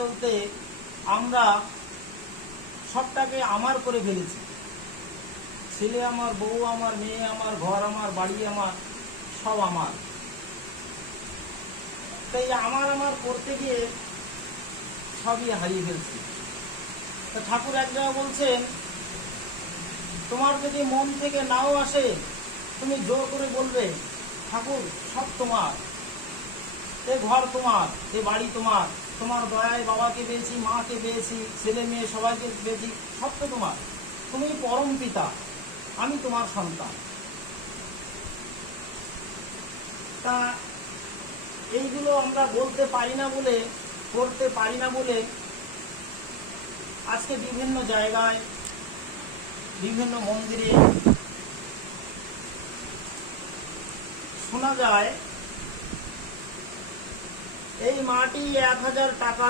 চলতে আমরা সবটাকে আমার করে ফেলেছি। ছেলে আমার, বউ আমার, মেয়ে আমার, ঘর আমার, বাড়ি আমার, সব আমার। তাই আমার আমার করতে গিয়ে সবই হারিয়ে ফেলছি। তা ঠাকুর এক জায়গায় বলছেন, তোমার যদি মন থেকে নাও আসে, তুমি জোর করে বলবে ঠাকুর সব তোমার, এ ঘর তোমার, এ বাড়ি তোমার, তোমার দয়ায় বাবাকে পেয়েছি, মাকে পেয়েছি, ছেলে মেয়ে সবাইকে পেয়েছি, সব তো তোমার, তুমি পরম পিতা, আমি তোমার সন্তান। তা এইগুলো আমরা বলতে পারি না বলে, করতে পারি না বলে আজকে বিভিন্ন জায়গায়, বিভিন্ন মন্দিরে শোনা যায় এই মাটি 1000 টাকা